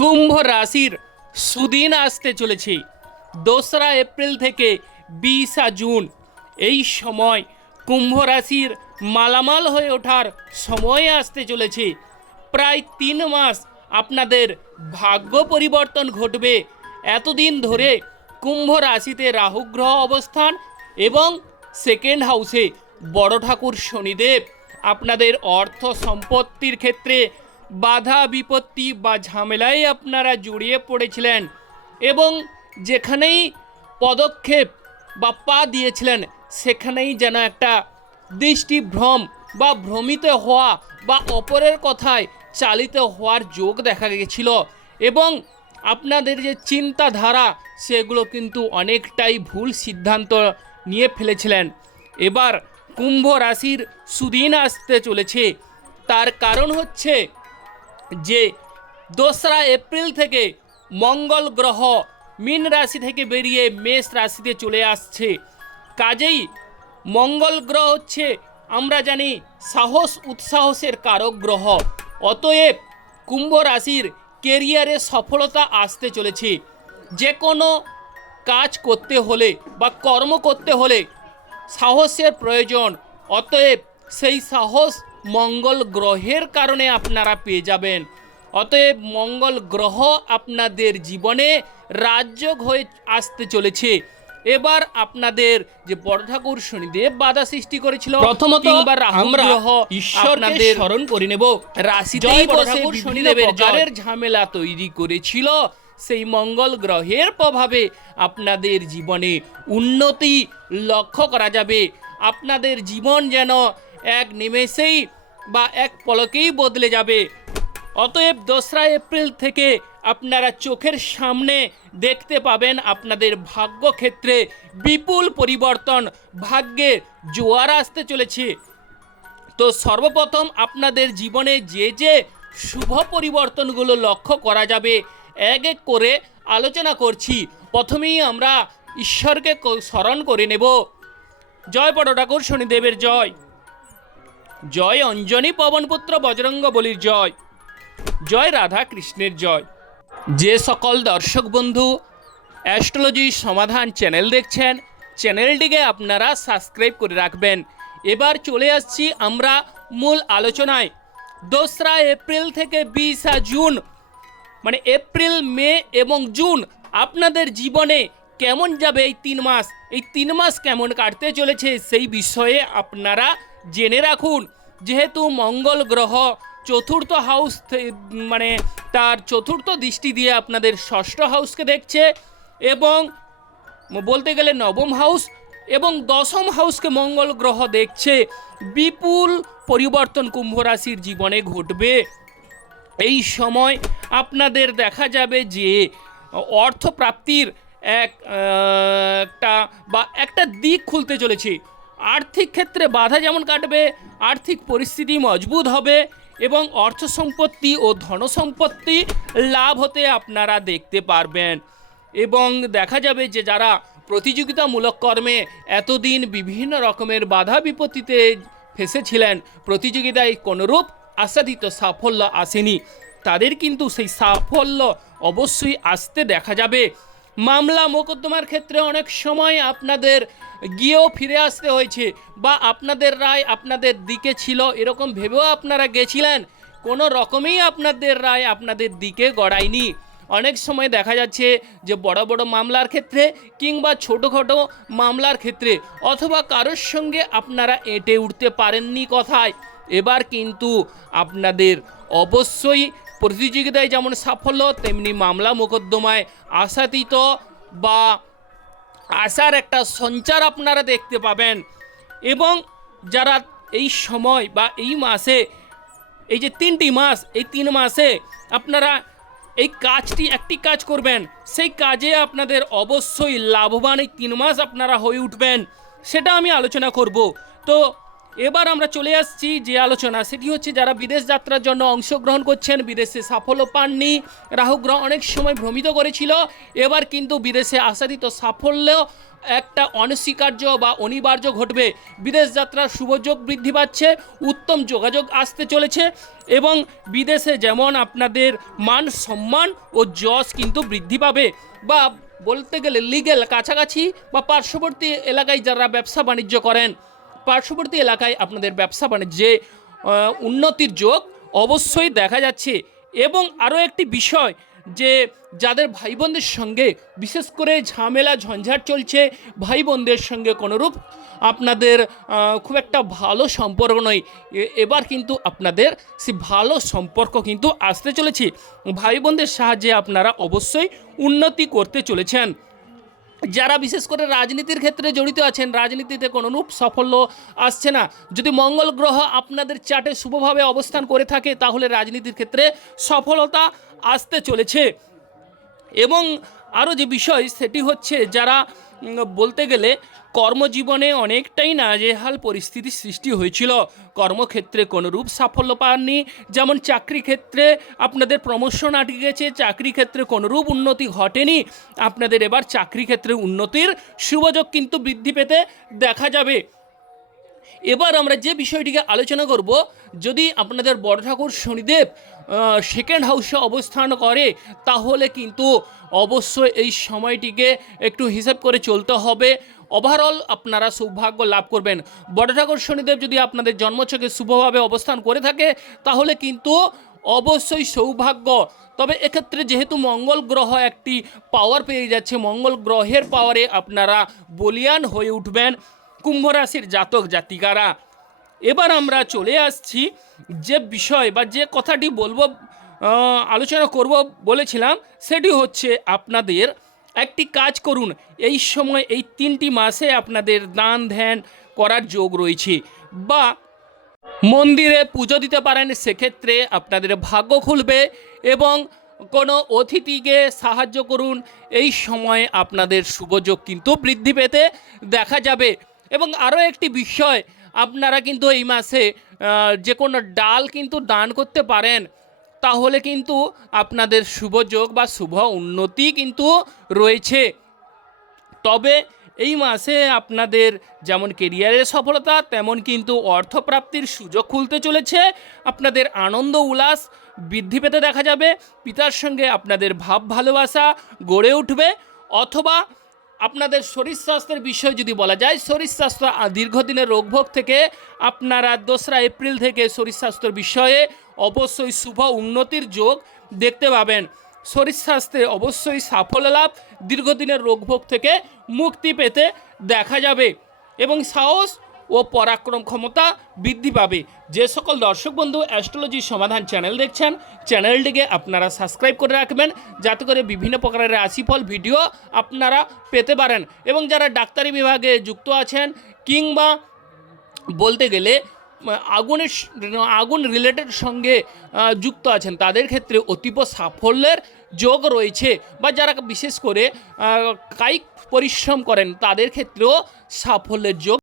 কুম্ভ রাশির সুদিন আসতে চলেছে 2রা এপ্রিল থেকে 20 জুন। এই সময় কুম্ভ রাশির মালামাল হয়ে ওঠার সময় আসতে চলেছে। প্রায় 3 মাস আপনাদের ভাগ্য পরিবর্তন ঘটবে। এতদিন ধরে কুম্ভ রাশিতে রাহু গ্রহ অবস্থান এবং সেকেন্ড হাউসে বড় ঠাকুর শনিদেব আপনাদের অর্থ সম্পত্তির ক্ষেত্রে বাধা বিপত্তি বা ঝামেলায় আপনারা জড়িয়ে পড়েছিলেন এবং যেখানেই পদক্ষেপ বা পা দিয়েছিলেন সেখানেই যেন একটা দৃষ্টিভ্রম বা ভ্রমিত হওয়া বা অপরের কথায় চালিত হওয়ার যোগ দেখা গেছিল এবং আপনাদের যে চিন্তাধারা সেগুলো কিন্তু অনেকটাই ভুল সিদ্ধান্ত নিয়ে ফেলেছিলেন। এবার কুম্ভ রাশির সুদিন আসতে চলেছে। তার কারণ হচ্ছে যে 2রা এপ্রিল থেকে মঙ্গল গ্রহ মীন রাশি থেকে বেরিয়ে মেষ রাশিতে চলে আসছে। কাজেই মঙ্গল গ্রহ হচ্ছে আমরা জানি সাহস উৎসাহসের কারক গ্রহ। অতএব কুম্ভ রাশির কেরিয়ারে সফলতা আসতে চলেছে। যে কোনো কাজ করতে হলে বা কর্ম করতে হলে সাহসের প্রয়োজন। অতএব সেই সাহস মঙ্গল গ্রহের কারণে আপনারা পেয়ে যাবেন। অতএব মঙ্গল গ্রহ আপনাদের জীবনে রাজযোগ হয়ে আসতে চলেছে। এবার আপনাদের যে বড় ঠাকুর শনিদেব বাধা সৃষ্টি করেছিল, প্রথমত আমরা ঈশ্বরকে স্মরণ করে নেব। রাশিতেই বসে শনিদেবের জলের ঝামেলা তৈরি করেছিল, সেই মঙ্গল গ্রহের প্রভাবে আপনাদের জীবনে উন্নতি লক্ষ্য করা যাবে। আপনাদের জীবন যেন এক নিমেষেই বা এক পলকেই বদলে যাবে। অতএব 2রা এপ্রিল থেকে আপনারা চোখের সামনে দেখতে পাবেন আপনাদের ভাগ্যক্ষেত্রে বিপুল পরিবর্তন, ভাগ্যের জোয়ার আসতে চলেছে। তো সর্বপ্রথম আপনাদের জীবনে যে যে শুভ পরিবর্তনগুলো লক্ষ্য করা যাবে এক এক করে আলোচনা করছি। প্রথমেই আমরা ঈশ্বরকে স্মরণ করে নেব। জয় বড় ঠাকুর শনিদেবের জয়, জয় অঞ্জনী পবনপুত্র বজরঙ্গ বলির জয়, জয় রাধা কৃষ্ণের জয়। যে সকল দর্শক বন্ধু অ্যাস্ট্রোলজি সমাধান চ্যানেল দেখছেন, চ্যানেলটিকে আপনারা সাবস্ক্রাইব করে রাখবেন। এবার চলে আসছি আমরা মূল আলোচনায়। 2রা এপ্রিল থেকে 20 জুন মানে এপ্রিল, মে এবং জুন আপনাদের জীবনে কেমন যাবে এই 3 মাস, এই 3 মাস কেমন কাটতে চলেছে সেই বিষয়ে আপনারা জেনে রাখুন। যেহেতু মঙ্গল গ্রহ চতুর্থ হাউস মানে তার চতুর্থ দৃষ্টি দিয়ে আপনাদের ষষ্ঠ হাউসকে দেখছে এবং বলতে গেলে নবম হাউস এবং দশম হাউসকে মঙ্গল গ্রহ দেখছে, বিপুল পরিবর্তন কুম্ভ রাশির জীবনে ঘটবে। এই সময় আপনাদের দেখা যাবে যে অর্থপ্রাপ্তির একটা দিক খুলতে চলেছে। আর্থিক ক্ষেত্রে বাধা যেমন কাটবে, আর্থিক পরিস্থিতি মজবুত হবে এবং অর্থ সম্পত্তি ও ধনসম্পত্তি লাভ হতে আপনারা দেখতে পারবেন। এবং দেখা যাবে যে যারা প্রতিযোগিতামূলক কর্মে এতদিন বিভিন্ন রকমের বাধা বিপত্তিতে ফেসেছিলেন, প্রতিযোগিতায় কোনোরূপ আশাতীত সাফল্য আসেনি, তাদের কিন্তু সেই সাফল্য অবশ্যই আসতে দেখা যাবে। মামলা মোকদ্দমার ক্ষেত্রে অনেক সময় আপনাদের গিয়েও ফিরে আসতে হয়েছে বা আপনাদের রায় আপনাদের দিকে ছিল এরকম ভেবেও আপনারা গেছিলেন, কোনো রকমেই আপনাদের রায় আপনাদের দিকে গড়ায়নি। অনেক সময় দেখা যাচ্ছে যে বড় বড় মামলার ক্ষেত্রে কিংবা ছোটোখাটো মামলার ক্ষেত্রে অথবা কারোর সঙ্গে আপনারা এঁটে উঠতে পারেননি কথায়। এবার কিন্তু আপনাদের অবশ্যই প্রতিযোগিতায় যেমন সাফল্য তেমনি মামলা মোকদ্দমায় আশাতীত বা আশার একটা সঞ্চার আপনারা দেখতে পাবেন। এবং যারা এই সময় বা এই মাসে এই যে 3টি মাস, এই 3 মাসে আপনারা এই একটি কাজ করবেন, সেই কাজে আপনাদের অবশ্যই লাভবান এই 3 মাস আপনারা হয়ে উঠবেন, সেটা আমি আলোচনা করব। তো এবার আমরা চলে আসছি যে আলোচনা, সেটি হচ্ছে যারা বিদেশ যাত্রার জন্য অংশগ্রহণ করছেন, বিদেশে সাফল্য পাননি, রাহু গ্রহ অনেক সময় ভ্রমিত করেছিল, এবার কিন্তু বিদেশে আশাতীত সাফল্য একটা অনস্বীকার্য বা অনিবার্য ঘটবে। বিদেশ যাত্রার শুভযোগ বৃদ্ধি পাচ্ছে, উত্তম যোগাযোগ আসতে চলেছে এবং বিদেশে যেমন আপনাদের মান সম্মান ও যশ কিন্তু বৃদ্ধি পাবে, বা বলতে গেলে লিগ্যাল কাছাকাছি বা পার্শ্ববর্তী এলাকায় যারা ব্যবসা বাণিজ্য করেন, পার্শ্ববর্তী এলাকায় আপনাদের ব্যবসা বাণিজ্যে উন্নতির যোগ অবশ্যই দেখা যাচ্ছে। এবং আরও একটি বিষয়, যে যাদের ভাই বোনদের সঙ্গে বিশেষ করে ঝামেলা ঝঞ্ঝাট চলছে, ভাই বোনদের সঙ্গে কোনোরূপ আপনাদের খুব একটা ভালো সম্পর্ক নয়, এবার কিন্তু আপনাদের সে ভালো সম্পর্ক কিন্তু আসতে চলেছে। ভাই বোনদের সাহায্যে আপনারা অবশ্যই উন্নতি করতে চলেছেন। যারা বিশেষ করে রাজনীতির ক্ষেত্রে জড়িত আছেন, রাজনীতিতে কোনোরূপ সাফল্য আসছে না, যদি মঙ্গল গ্রহ আপনাদের চার্টে শুভভাবে অবস্থান করে থাকে তাহলে রাজনীতির ক্ষেত্রে সফলতা আসতে চলেছে। এবং আরও যে বিষয় সেটি হচ্ছে যারা বলতে গেলে কর্মজীবনে অনেকটাই নাজেহাল পরিস্থিতির সৃষ্টি হয়েছিল, কর্মক্ষেত্রে কোনোরূপ সাফল্য পাননি, যেমন চাকরি ক্ষেত্রে আপনাদের প্রমোশন আটকে গেছে, চাকরি ক্ষেত্রে কোনোরূপ উন্নতি ঘটেনি, আপনাদের এবার চাকরি ক্ষেত্রে উন্নতির সুযোগ কিন্তু বৃদ্ধি পেতে দেখা যাবে। এবার আমরা যে বিষয়টিকে আলোচনা করব, যদি আপনাদের বড় ঠাকুর শনিদেব সেকেন্ড হাউসে অবস্থান করে তাহলে কিন্তু অবশ্যই এই সময়টিকে একটু হিসাব করে চলতে হবে। ওভারঅল আপনারা সৌভাগ্য লাভ করবেন। বড় ঠাকুর শনিদেব যদি আপনাদের জন্মছকে শুভভাবে অবস্থান করে থাকে তাহলে কিন্তু অবশ্যই সৌভাগ্য। তবে এক্ষেত্রে যেহেতু মঙ্গল গ্রহ একটি পাওয়ার পেয়ে যাচ্ছে, মঙ্গল গ্রহের পাওয়ারে আপনারা বলিয়ান হয়ে উঠবেন কুম্ভ রাশির জাতক জাতিকারা। এবার আমরা চলে আসছি যে বিষয় বা যে কথাটি বলবো, আলোচনা করব বলেছিলাম, সেটি হচ্ছে আপনাদের একটি কাজ করুন, এই সময় এই 3টি মাসে আপনাদের দান ধ্যান করার যোগ রয়েছে, বা মন্দিরে পুজো দিতে পারেন, সেক্ষেত্রে আপনাদের ভাগ্য খুলবে। এবং কোনো অতিথিকে সাহায্য করুন, এই সময় আপনাদের শুভযোগ কিন্তু বৃদ্ধি পেতে দেখা যাবে। এবং আরও একটি বিষয়, আপনারা কিন্তু এই মাসে যে কোনো ডাল কিন্তু দান করতে পারেন, তাহলে কিন্তু আপনাদের শুভযোগ বা শুভ উন্নতি কিন্তু রয়েছে। তবে এই মাসে আপনাদের যেমন কেরিয়ারের সফলতা তেমন কিন্তু অর্থপ্রাপ্তির সুযোগ খুলতে চলেছে, আপনাদের আনন্দ উল্লাস বৃদ্ধি পেতে দেখা যাবে, পিতার সঙ্গে আপনাদের ভাব ভালোবাসা গড়ে উঠবে। অথবা আপনাদের শরীর স্বাস্থ্যের বিষয় যদি বলা যায়, শরীর স্বাস্থ্য দীর্ঘদিনের রোগভোগ থেকে আপনারা 2রা এপ্রিল থেকে শরীর স্বাস্থ্যের বিষয়ে অবশ্যই শুভ উন্নতির যোগ দেখতে পাবেন। শরীর স্বাস্থ্যে অবশ্যই সাফল্য লাভ, দীর্ঘদিনের রোগভোগ থেকে মুক্তি পেতে দেখা যাবে এবং সাহস ও পরাক্রম ক্ষমতা বৃদ্ধি পাবে। যে সকল দর্শক বন্ধু অ্যাস্ট্রোলজি সমাধান চ্যানেল দেখছেন, চ্যানেলটিকে আপনারা সাবস্ক্রাইব করে রাখবেন, যাতে করে বিভিন্ন প্রকারের রাশিফল ভিডিও আপনারা পেতে পারেন। এবং যারা ডাক্তারি বিভাগে যুক্ত আছেন কিংবা বলতে গেলে আগুন রিলেটেড সঙ্গে যুক্ত আছেন, তাদের ক্ষেত্রে অতীব সাফল্যের যোগ রয়েছে, বা যারা বিশেষ করে কায়িক পরিশ্রম করেন তাদের ক্ষেত্রেও সাফল্যের যোগ